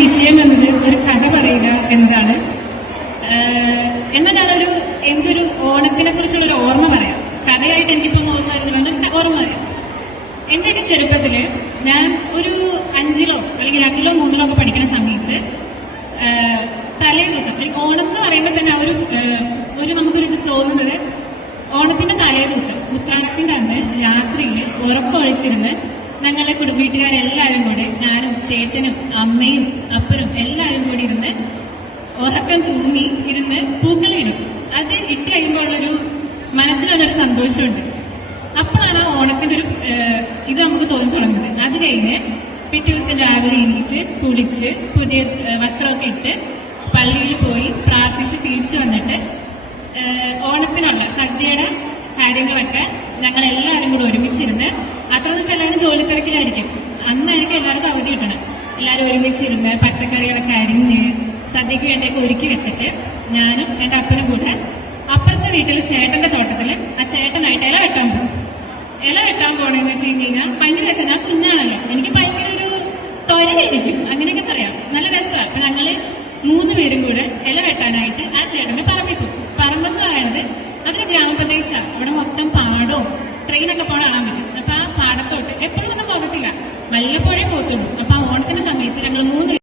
വിഷയം എന്നത് ഒരു കഥ പറയുക എന്നതാണ്. എന്നാൽ ഞാനൊരു എനിക്കൊരു ഓണത്തിനെ കുറിച്ചുള്ള ഒരു ഓർമ്മ പറയാം. കഥയായിട്ട് എനിക്കിപ്പോ ഓർമ്മ വരുന്നുണ്ട്, ഓർമ്മ പറയാം. എന്റെയൊക്കെ ചെറുപ്പത്തില് ഞാൻ ഒരു 5-ലോ അല്ലെങ്കിൽ 2-ലോ 3-ലോ ഒക്കെ പഠിക്കുന്ന സമയത്ത് തലേ ദിവസം ഓണം എന്ന് പറയുമ്പോൾ തന്നെ ഒരു നമുക്കൊരു ഇത് തോന്നുന്നത്, ഓണത്തിന്റെ തലേ ദിവസം ഉത്രാടത്തിന്റെ അന്ന് രാത്രിയിൽ ഉറക്കം ഒഴിച്ചിരുന്ന് ഞങ്ങളെ വീട്ടുകാരെല്ലാവരും കൂടെ, ഞാനും ചേട്ടനും അമ്മയും അപ്പനും എല്ലാവരും കൂടി ഇരുന്ന് ഉറക്കം തൂങ്ങി ഇരുന്ന് പൂക്കളിടും. അത് ഇട്ട് കഴിയുമ്പോഴൊരു മനസ്സിനൊരു സന്തോഷമുണ്ട്. അപ്പോഴാണ് ആ ഓണത്തിന്റെ ഒരു ഇത് നമുക്ക് തോന്നി തുടങ്ങുന്നത്. അത് കഴിഞ്ഞ് പിറ്റേ ദിവസം രാവിലെ എണീറ്റ് കുളിച്ച് പുതിയ വസ്ത്രമൊക്കെ ഇട്ട് പള്ളിയിൽ പോയി പ്രാർത്ഥിച്ച് തിരിച്ചു വന്നിട്ട് ഓണത്തിനുള്ള സദ്യയുടെ കാര്യങ്ങളൊക്കെ ഞങ്ങൾ എല്ലാവരും കൂടെ ഒരുമിച്ചിരുന്ന്, അത്ര ദിവസം എല്ലാവരും ജോലി തിരക്കിലായിരിക്കും, അന്നായിരിക്കും എല്ലാവർക്കും അവധി കിട്ടണം. എല്ലാവരും ഒരുമിച്ചിരുന്ന് പച്ചക്കറികളൊക്കെ അരിഞ്ഞ് സദ്യക്ക് വേണ്ടിയൊക്കെ ഒരുക്കി വെച്ചിട്ട് ഞാനും എൻ്റെ അപ്പനും കൂടെ അപ്പുറത്തെ വീട്ടിൽ ചേട്ടന്റെ തോട്ടത്തിൽ ആ ചേട്ടനായിട്ട് ഇല വെട്ടാൻ പോകും. ഇല വെട്ടാൻ പോകണമെന്ന് വെച്ച് കഴിഞ്ഞാൽ ഭയങ്കര രസം. ഞാൻ കുഞ്ഞാണല്ലോ, എനിക്ക് ഭയങ്കര ഒരു ത്വരയായിരിക്കും, അങ്ങനെയൊക്കെ പറയാം. നല്ല രസമാണ്. അപ്പൊ ഞങ്ങള് 3 പേരും കൂടെ ഇല വെട്ടാനായിട്ട് ആ ചേട്ടന്റെ പറമ്പിൽ പോകും. പറമ്പെന്ന് പറയുന്നത് അതൊരു ഗ്രാമപ്രദേശമാണ്. അവിടെ മൊത്തം പാടവും ട്രെയിനൊക്കെ പോകാൻ കാണാൻ പറ്റും. അപ്പൊ ആ പാടത്തോട്ട് എപ്പോഴും ഒന്നും പോകത്തില്ല, വല്ലപ്പോഴേ പോകത്തുള്ളൂ. അപ്പൊ ആ ഓണത്തിന്റെ സമയത്ത് ഞങ്ങൾ 3